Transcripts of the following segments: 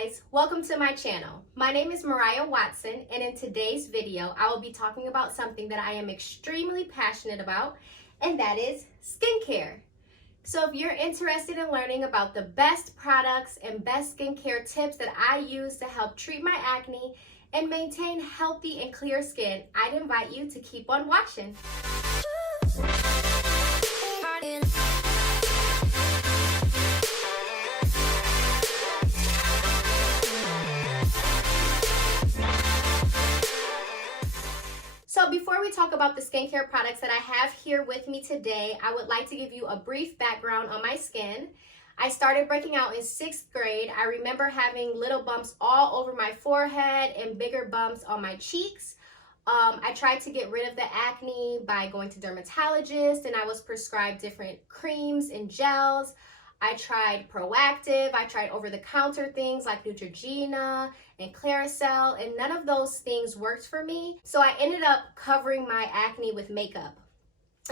guys, welcome to my channel. My name is Mariah Watson, and in today's video I will be talking about something that I am extremely passionate about, and that is skincare. So if you're interested in learning about the best products and best skincare tips that I use to help treat my acne and maintain healthy and clear skin, I'd invite you to keep on watching. So before we talk about the skincare products that I have here with me today, I would like to give you a brief background on my skin. I started breaking out in 6th grade. I remember having little bumps all over my forehead and bigger bumps on my cheeks. I tried to get rid of the acne by going to dermatologists, and I was prescribed different creams and gels. I tried Proactive, I tried over-the-counter things like Neutrogena and Claricel, and none of those things worked for me. So I ended up covering my acne with makeup.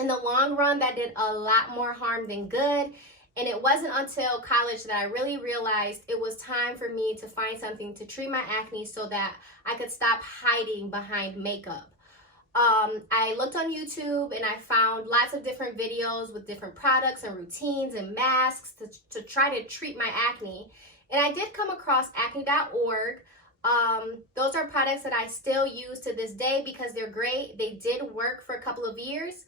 In the long run, that did a lot more harm than good, and it wasn't until college that I really realized it was time for me to find something to treat my acne so that I could stop hiding behind makeup. I looked on YouTube and I found lots of different videos with different products and routines and masks to try to treat my acne. And I did come across acne.org. Those are products that I still use to this day because they're great. They did work for a couple of years.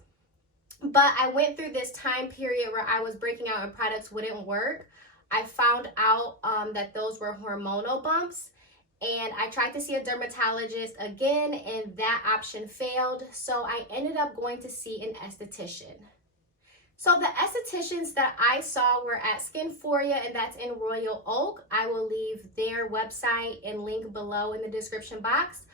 But I went through this time period where I was breaking out and products wouldn't work. I found out that those were hormonal bumps. And I tried to see a dermatologist again, and that option failed. So I ended up going to see an esthetician. So the estheticians that I saw were at Skinforia, and that's in Royal Oak. I will leave their website and link below in the description box.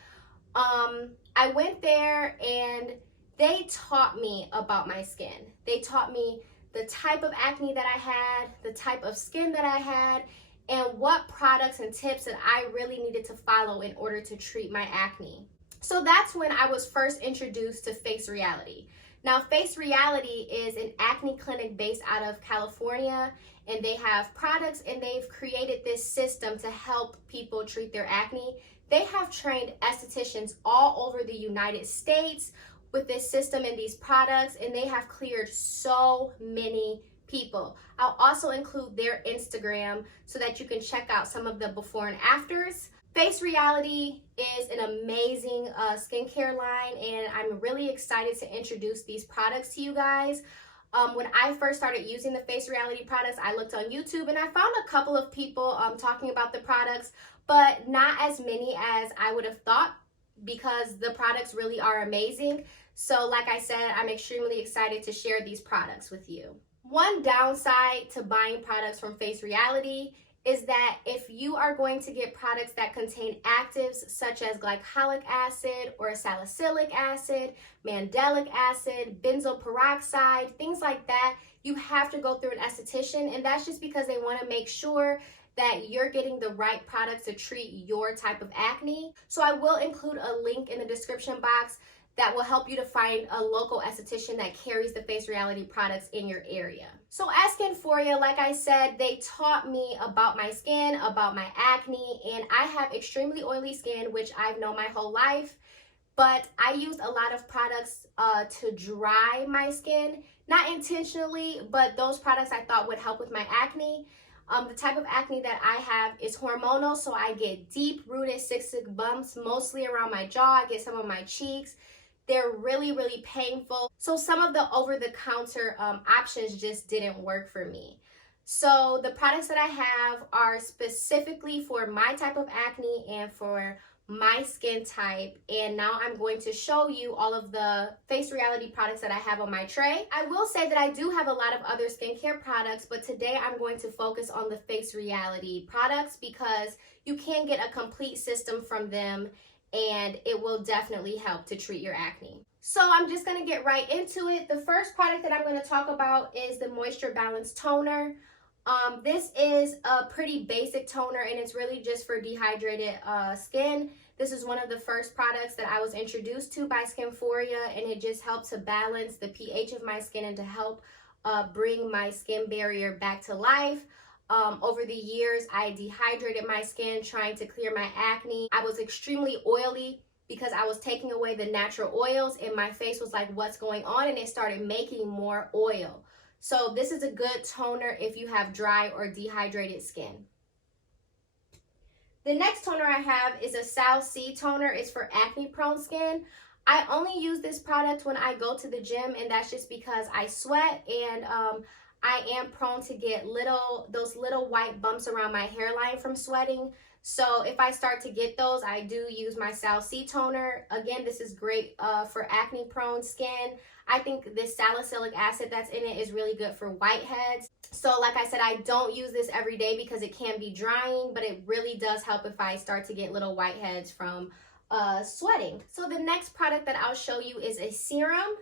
I went there and they taught me about my skin. They taught me the type of acne that I had, the type of skin that I had, and what products and tips that I really needed to follow in order to treat my acne. So that's when I was first introduced to Face Reality. Now, Face Reality is an acne clinic based out of California, and they have products and they've created this system to help people treat their acne. They have trained estheticians all over the United States with this system and these products, and they have cleared so many people. I'll also include their Instagram so that you can check out some of the before and afters. Face Reality is an amazing skincare line, and I'm really excited to introduce these products to you guys. When I first started using the Face Reality products, I looked on YouTube and I found a couple of people talking about the products, but not as many as I would have thought, because the products really are amazing. So like I said, I'm extremely excited to share these products with you. One downside to buying products from Face Reality is that if you are going to get products that contain actives such as glycolic acid or salicylic acid, mandelic acid, benzoyl peroxide, things like that, you have to go through an esthetician, and that's just because they want to make sure that you're getting the right products to treat your type of acne. So I will include a link in the description box that will help you to find a local esthetician that carries the Face Reality products in your area. So at Skinforia, like I said, they taught me about my skin, about my acne, and I have extremely oily skin, which I've known my whole life, but I used a lot of products to dry my skin, not intentionally, but those products I thought would help with my acne. The type of acne that I have is hormonal, so I get deep-rooted cystic bumps, mostly around my jaw. I get some on my cheeks. They're really, really painful. So some of the over-the-counter options just didn't work for me. So the products that I have are specifically for my type of acne and for my skin type. And now I'm going to show you all of the Face Reality products that I have on my tray. I will say that I do have a lot of other skincare products, but today I'm going to focus on the Face Reality products because you can get a complete system from them, and it will definitely help to treat your acne. So I'm just going to get right into it. The first product that I'm going to talk about is the Moisture Balance Toner. This is a pretty basic toner, and it's really just for dehydrated skin. This is one of the first products that I was introduced to by Skinforia, and it just helps to balance the pH of my skin and to help bring my skin barrier back to life. Over the years, I dehydrated my skin trying to clear my acne. I was extremely oily because I was taking away the natural oils, and my face was like, what's going on? And it started making more oil. So this is a good toner if you have dry or dehydrated skin. The next toner I have is a Sal C toner. It's for acne prone skin. I only use this product when I go to the gym, and that's just because I sweat, and I am prone to get those little white bumps around my hairline from sweating. So if I start to get those, I do use my Sal C toner. Again, this is great for acne prone skin. I think this salicylic acid that's in it is really good for whiteheads. So like I said, I don't use this every day because it can be drying, but it really does help if I start to get little whiteheads from sweating. So the next product that I'll show you is a serum.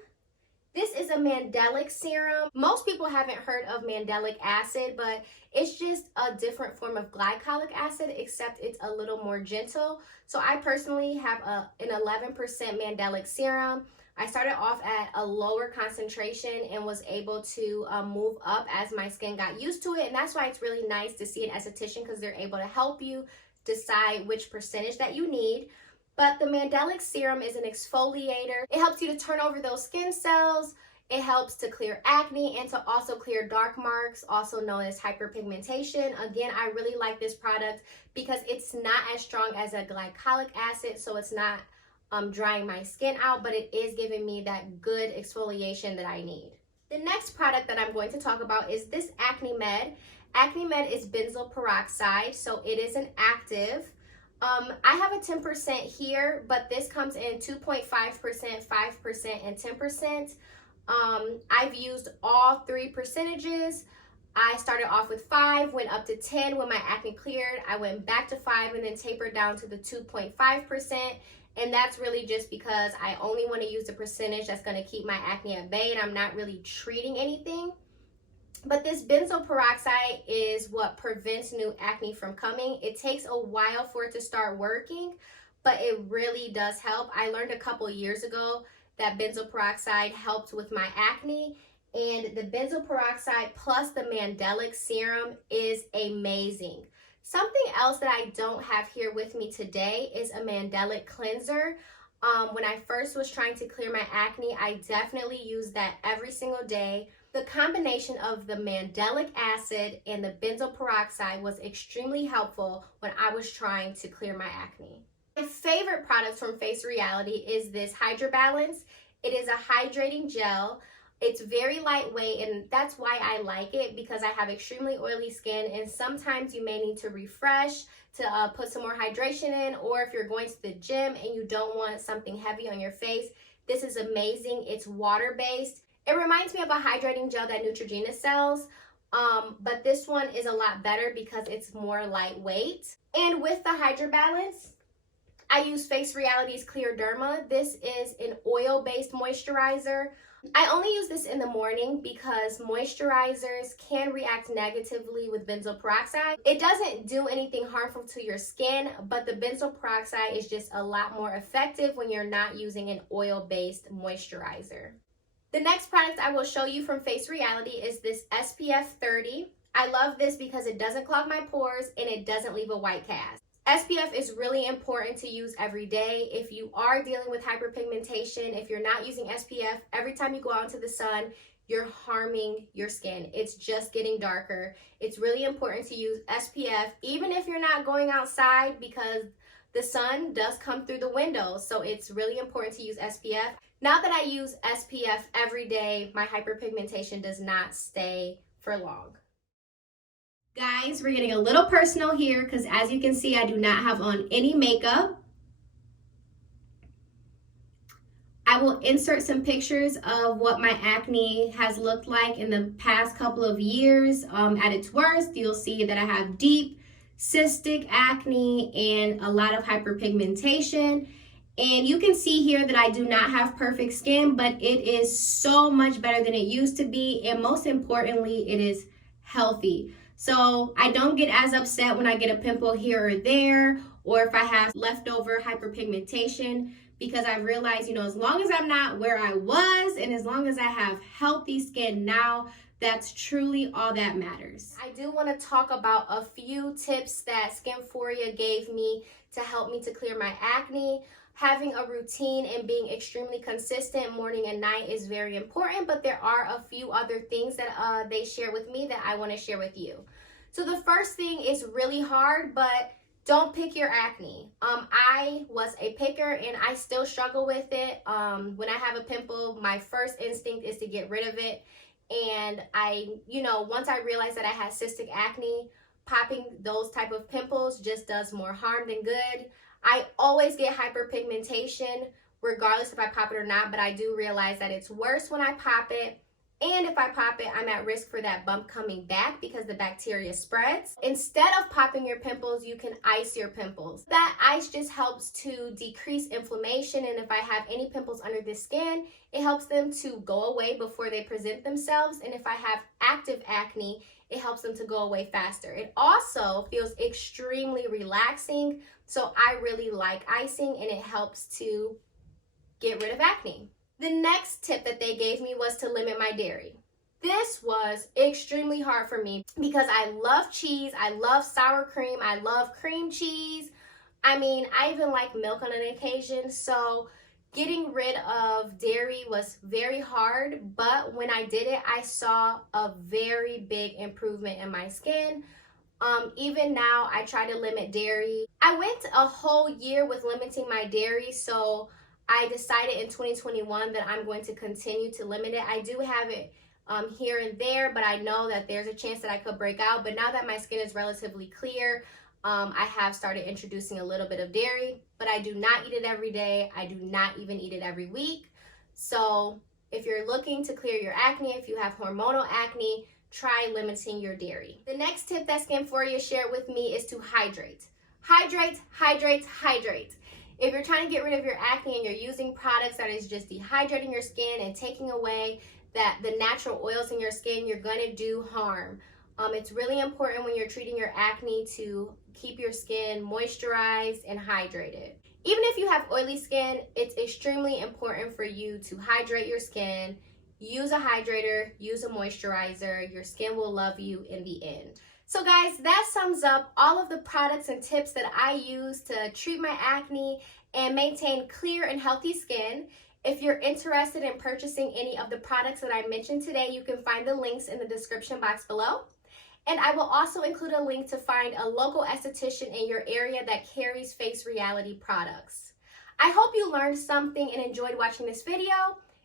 This is a mandelic serum. Most people haven't heard of mandelic acid, but it's just a different form of glycolic acid, except it's a little more gentle. So I personally have an 11% mandelic serum. I started off at a lower concentration and was able to move up as my skin got used to it. And that's why it's really nice to see an esthetician, because they're able to help you decide which percentage that you need. But the mandelic serum is an exfoliator. It helps you to turn over those skin cells. It helps to clear acne and to also clear dark marks, also known as hyperpigmentation. Again, I really like this product because it's not as strong as a glycolic acid, so it's not drying my skin out, but it is giving me that good exfoliation that I need. The next product that I'm going to talk about is this Acne Med. Acne Med is benzoyl peroxide, so it is an active. I have a 10% here, but this comes in 2.5%, 5%, and 10%. I've used all three percentages. I started off with 5, went up to 10 when my acne cleared. I went back to 5 and then tapered down to the 2.5%. And that's really just because I only want to use the percentage that's going to keep my acne at bay, and I'm not really treating anything. But this benzoyl peroxide is what prevents new acne from coming. It takes a while for it to start working, but it really does help. I learned a couple years ago that benzoyl peroxide helped with my acne, and the benzoyl peroxide plus the mandelic serum is amazing. Something else that I don't have here with me today is a mandelic cleanser. When I first was trying to clear my acne, I definitely used that every single day. The combination of the mandelic acid and the benzoyl peroxide was extremely helpful when I was trying to clear my acne. My favorite product from Face Reality is this Hydra Balance. It is a hydrating gel. It's very lightweight, and that's why I like it, because I have extremely oily skin, and sometimes you may need to refresh to put some more hydration in, or if you're going to the gym and you don't want something heavy on your face, this is amazing. It's water-based. It reminds me of a hydrating gel that Neutrogena sells, but this one is a lot better because it's more lightweight. And with the Hydra Balance, I use Face Reality's Clear Derma. This is an oil-based moisturizer. I only use this in the morning because moisturizers can react negatively with benzoyl peroxide. It doesn't do anything harmful to your skin, but the benzoyl peroxide is just a lot more effective when you're not using an oil-based moisturizer. The next product I will show you from Face Reality is this SPF 30. I love this because it doesn't clog my pores and it doesn't leave a white cast. SPF is really important to use every day. If you are dealing with hyperpigmentation, if you're not using SPF, every time you go out into the sun, you're harming your skin. It's just getting darker. It's really important to use SPF, even if you're not going outside, because the sun does come through the window. So it's really important to use SPF. Now that I use SPF every day, my hyperpigmentation does not stay for long. Guys, we're getting a little personal here because as you can see, I do not have on any makeup. I will insert some pictures of what my acne has looked like in the past couple of years. At its worst, you'll see that I have deep cystic acne and a lot of hyperpigmentation. And you can see here that I do not have perfect skin, but it is so much better than it used to be. And most importantly, it is healthy. So I don't get as upset when I get a pimple here or there, or if I have leftover hyperpigmentation, because I realize, as long as I'm not where I was, and as long as I have healthy skin now, That's truly all that matters. I do want to talk about a few tips that Skinforia gave me to help me to clear my acne. Having a routine and being extremely consistent morning and night is very important, but there are a few other things that they share with me that I want to share with you. So the first thing is really hard, but don't pick your acne. I was a picker and I still struggle with it. When I have a pimple, my first instinct is to get rid of it. And once I realized that I had cystic acne, popping those type of pimples just does more harm than good. I always get hyperpigmentation regardless if I pop it or not, but I do realize that it's worse when I pop it. And if I pop it, I'm at risk for that bump coming back because the bacteria spreads. Instead of popping your pimples, you can ice your pimples. That ice just helps to decrease inflammation, and if I have any pimples under the skin, it helps them to go away before they present themselves. And if I have active acne, it helps them to go away faster. It also feels extremely relaxing, so I really like icing, and it helps to get rid of acne. The next tip that they gave me was to limit my dairy. This was extremely hard for me because I love cheese, I love sour cream, I love cream cheese. I mean, I even like milk on an occasion, so getting rid of dairy was very hard, but when I did it, I saw a very big improvement in my skin. Even now, I try to limit dairy. I went a whole year with limiting my dairy, so I decided in 2021 that I'm going to continue to limit it. I do have it here and there, but I know that there's a chance that I could break out. But now that my skin is relatively clear, I have started introducing a little bit of dairy, but I do not eat it every day. I do not even eat it every week. So if you're looking to clear your acne, if you have hormonal acne, try limiting your dairy. The next tip that Skinforia shared with me is to hydrate. Hydrate, hydrate, hydrate. If you're trying to get rid of your acne and you're using products that is just dehydrating your skin and taking away the natural oils in your skin, you're going to do harm. It's really important when you're treating your acne to keep your skin moisturized and hydrated. Even if you have oily skin, it's extremely important for you to hydrate your skin. Use a hydrator, use a moisturizer. Your skin will love you in the end. So guys, that sums up all of the products and tips that I use to treat my acne and maintain clear and healthy skin. If you're interested in purchasing any of the products that I mentioned today, you can find the links in the description box below. And I will also include a link to find a local esthetician in your area that carries Face Reality products. I hope you learned something and enjoyed watching this video.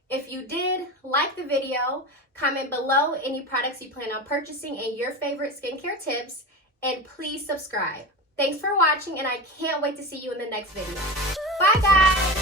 If you did, like the video, comment below any products you plan on purchasing and your favorite skincare tips, and please subscribe. Thanks for watching, and I can't wait to see you in the next video. Bye guys!